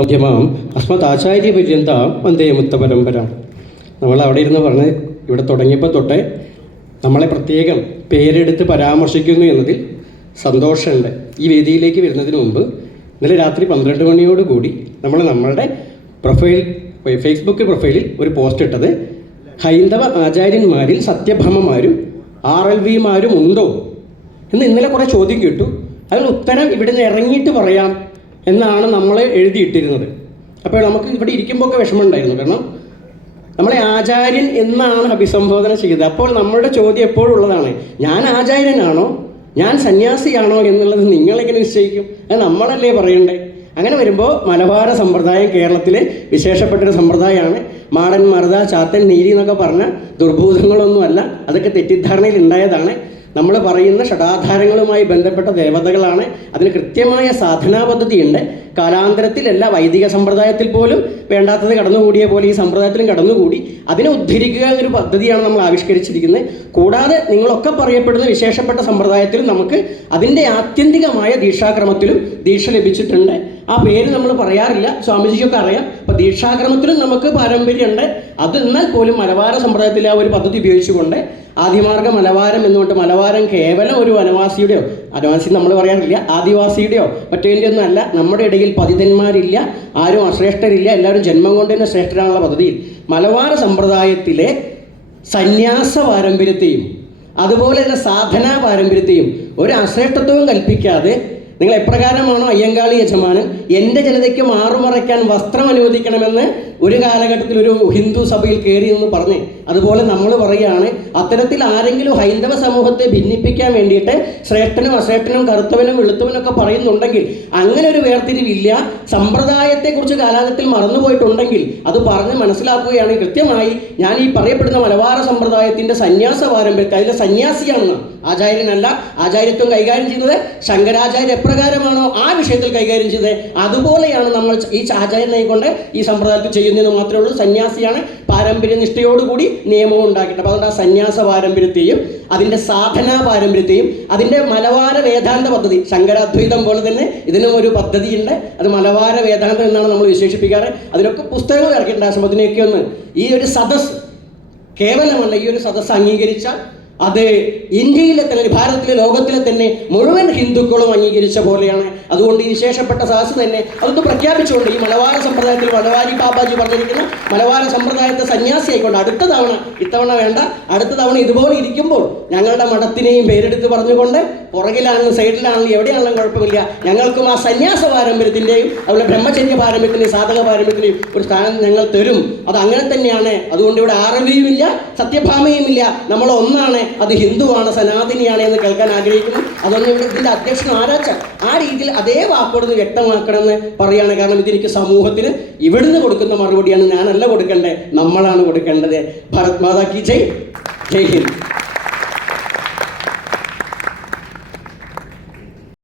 മധ്യമാം അസ്മത് ആചാര്യ പര്യന്ത വന്ദേ മുത്തപരമ്പര നമ്മൾ അവിടെ ഇരുന്ന് പറഞ്ഞ് ഇവിടെ തുടങ്ങിയപ്പോൾ തൊട്ടേ നമ്മളെ പ്രത്യേകം പേരെടുത്ത് പരാമർശിക്കുന്നു എന്നതിൽ സന്തോഷമുണ്ട്. ഈ വേദിയിലേക്ക് വരുന്നതിന് മുമ്പ് ഇന്നലെ രാത്രി പന്ത്രണ്ട് മണിയോടുകൂടി നമ്മൾ നമ്മളുടെ പ്രൊഫൈൽ ഫേസ്ബുക്ക് പ്രൊഫൈലിൽ ഒരു പോസ്റ്റ് ഇട്ടത് ഹൈന്ദവ ആചാര്യന്മാരിൽ സത്യഭാമമാരും ആർ എൽ വിമാരും ഉണ്ടോ? എന്ന് ഇന്നലെ കുറേ ചോദ്യം കേട്ടു. അതിന് ഉത്തരം ഇവിടുന്ന് ഇറങ്ങിയിട്ട് പറയാം. എന്നാണ് നമ്മൾ എഴുതിയിട്ടിരുന്നത്. അപ്പോൾ നമുക്ക് ഇവിടെ ഇരിക്കുമ്പോൾ ഒക്കെ വിഷമമുണ്ടായിരുന്നു. കാരണം നമ്മളെ ആചാര്യൻ എന്നാണ് അഭിസംബോധന ചെയ്തത്. അപ്പോൾ നമ്മളുടെ ചോദ്യം എപ്പോഴും ഉള്ളതാണ് ഞാൻ ആചാര്യനാണോ? ഞാൻ സന്യാസിയാണോ എന്നുള്ളത് നിങ്ങളെങ്ങനെ നിശ്ചയിക്കും? അത് നമ്മളല്ലേ പറയണ്ടേ? അങ്ങനെ വരുമ്പോൾ മലബാര സമ്പ്രദായം കേരളത്തിലെ വിശേഷപ്പെട്ടൊരു സമ്പ്രദായമാണ്. മാടൻ മറുത ചാത്തൻ നീരി എന്നൊക്കെ പറഞ്ഞ ദുർഭൂതങ്ങളൊന്നുമല്ല അതൊക്കെ തെറ്റിദ്ധാരണയിൽ ഉണ്ടായതാണ്. നമ്മൾ പറയുന്ന ഷടാധാരങ്ങളുമായി ബന്ധപ്പെട്ട ദേവതകളാണ്. അതിന് കൃത്യമായ സാധനാ പദ്ധതിയുണ്ട് കാലാന്തരത്തിൽ എല്ലാ വൈദിക സമ്പ്രദായത്തിൽ പോലും വേണ്ടാത്തത് കടന്നുകൂടിയ പോലെ ഈ സമ്പ്രദായത്തിലും കടന്നുകൂടി. അതിനെ ഉദ്ധരിക്കുക എന്നൊരു പദ്ധതിയാണ് നമ്മൾ ആവിഷ്കരിച്ചിരിക്കുന്നത്. കൂടാതെ നിങ്ങളൊക്കെ പറയപ്പെടുന്ന വിശേഷപ്പെട്ട സമ്പ്രദായത്തിലും നമുക്ക് അതിന്റെ ആത്യന്തികമായ ദീക്ഷാക്രമത്തിലും ദീക്ഷ ലഭിച്ചിട്ടുണ്ട്. ആ പേര് നമ്മൾ പറയാറില്ല. സ്വാമിജിക്കൊക്കെ അറിയാം. അപ്പോൾ ദീക്ഷാക്രമത്തിനും നമുക്ക് പാരമ്പര്യമുണ്ട്. അത് എന്നാൽ പോലും മലബാര സമ്പ്രദായത്തിലെ ആ ഒരു പദ്ധതി ഉപയോഗിച്ചുകൊണ്ട് ആദിമാർഗ മലബാരം എന്നുകൊണ്ട് മലബാരം കേവലം ഒരു വനവാസിയുടെയോ വനവാസി നമ്മൾ പറയാറില്ല ആദിവാസിയുടെയോ മറ്റേതിന്റെ ഒന്നും അല്ല. നമ്മുടെ ഇടയിൽ പതിതന്മാരില്ല ആരും അശ്രേഷ്ഠരില്ല എല്ലാവരും ജന്മം കൊണ്ട് തന്നെ ശ്രേഷ്ഠരാണുള്ള പദ്ധതിയിൽ മലബാര സമ്പ്രദായത്തിലെ സന്യാസ പാരമ്പര്യത്തെയും അതുപോലെ തന്നെ സാധനാ പാരമ്പര്യത്തെയും ഒരു അശ്രേഷ്ഠത്വവും കൽപ്പിക്കാതെ നിങ്ങൾ എപ്രകാരമാണോ അയ്യങ്കാളി യജമാനൻ? എന്റെ ജനതയ്ക്ക് മാറുമറയ്ക്കാൻ വസ്ത്രം അനുവദിക്കണമെന്ന് ഒരു കാലഘട്ടത്തിൽ ഒരു ഹിന്ദു സഭയിൽ കയറി എന്ന് പറഞ്ഞ് അതുപോലെ നമ്മൾ പറയുകയാണ് അത്തരത്തിൽ ആരെങ്കിലും ഹൈന്ദവ സമൂഹത്തെ ഭിന്നിപ്പിക്കാൻ വേണ്ടിയിട്ട് ശ്രേഷ്ഠനും അശ്രേഷ്ഠനും കറുത്തവനും വെളുത്തവനും ഒക്കെ പറയുന്നുണ്ടെങ്കിൽ അങ്ങനെ ഒരു വേർതിരിവില്ല. സമ്പ്രദായത്തെക്കുറിച്ച് കാലാന്തത്തിൽ മറന്നുപോയിട്ടുണ്ടെങ്കിൽ അത് പറഞ്ഞ് മനസ്സിലാക്കുകയാണെങ്കിൽ കൃത്യമായി ഞാൻ ഈ പറയപ്പെടുന്ന മലബാര സമ്പ്രദായത്തിന്റെ സന്യാസ പാരമ്പര്യം അതിലെ സന്യാസിയാണെന്ന് ആചാര്യനല്ല ആചാര്യത്വം കൈകാര്യം ചെയ്യുന്നത് ശങ്കരാചാര്യ എപ്രകാരമാണോ ആ വിഷയത്തിൽ കൈകാര്യം ചെയ്തത്? അതുപോലെയാണ് നമ്മൾ ഈ ആചാര്യനെ കൊണ്ട് ഈ സമ്പ്രദായത്തിൽ ചെയ്യുന്നതെന്ന് മാത്രമേ ഉള്ളൂ. സന്യാസിയാണ് പാരമ്പര്യ നിഷ്ഠയോടുകൂടി നിയമവും ഉണ്ടാക്കിയിട്ട് അപ്പോൾ അതുകൊണ്ട് ആ സന്യാസ പാരമ്പര്യത്തെയും അതിന്റെ സാധനാ പാരമ്പര്യത്തെയും അതിന്റെ മലവാര വേദാന്ത പദ്ധതി ശങ്കരാദ്വൈതം പോലെ തന്നെ ഇതിനും ഒരു പദ്ധതിയുണ്ട്. അത് മലവാര വേദാന്തം എന്നാണ് നമ്മൾ വിശേഷിപ്പിക്കാറ്. അതിനൊക്കെ പുസ്തകങ്ങൾ ഇറക്കിയിട്ടുണ്ട്. ആശ്രമത്തിനെയൊക്കെ ഒന്ന് ഈ ഒരു സദസ് കേവലമല്ല ഈ ഒരു സദസ് അംഗീകരിച്ച അത് ഇന്ത്യയിലെ തന്നെ ഭാരതത്തിലെ ലോകത്തിലെ തന്നെ മുഴുവൻ ഹിന്ദുക്കളും അംഗീകരിച്ച പോലെയാണ്. അതുകൊണ്ട് ഈ വിശേഷപ്പെട്ട സദസ് തന്നെ അതൊന്ന് പ്രഖ്യാപിച്ചുകൊണ്ട് ഈ മലവാര സമ്പ്രദായത്തിൽ മലവാരി ബാബാജി പറഞ്ഞിരിക്കുന്ന മലവാര സമ്പ്രദായത്തെ സന്യാസി ആയിക്കൊണ്ട് അടുത്ത തവണ ഇത്തവണ വേണ്ട അടുത്ത തവണ ഇതുപോലെ ഇരിക്കുമ്പോൾ ഞങ്ങളുടെ മഠത്തിനെയും പേരെടുത്ത് പറഞ്ഞുകൊണ്ട് പുറകിലാണെങ്കിലും സൈഡിലാണെങ്കിലും എവിടെയാണെങ്കിലും കുഴപ്പമില്ല. ഞങ്ങൾക്കും ആ സന്യാസ പാരമ്പര്യത്തിന്റെയും അതുപോലെ ബ്രഹ്മചര്യ പാരമ്പര്യത്തിന്റെയും സാധക പാരമ്പര്യത്തിന്റെയും ഒരു സ്ഥാനം ഞങ്ങൾ തരും. അത് അങ്ങനെ തന്നെയാണ്. അതുകൊണ്ട് ഇവിടെ ആറവിയും സത്യഭാമയുമില്ല. നമ്മൾ ഒന്നാണ്. അത് ഹിന്ദുവാണ് സനാതനിയാണ് എന്ന് കേൾക്കാൻ ആഗ്രഹിക്കുന്നു. അതൊന്നും ഇവിടെ ഇതിന്റെ അധ്യക്ഷൻ ആരാച്ച? ആ രീതിയിൽ അതേ വാക്കോട് വ്യക്തമാക്കണമെന്ന് പറയുകയാണ് കാരണം ഇതെനിക്ക് സമൂഹത്തിന് ഇവിടുന്ന് കൊടുക്കുന്ന മറുപടിയാണ്. ഞാനല്ല കൊടുക്കേണ്ടത് നമ്മളാണ് കൊടുക്കേണ്ടത്. ഭാരത് മാതാ കി ജയ്. ജയ് ഹിന്ദ്.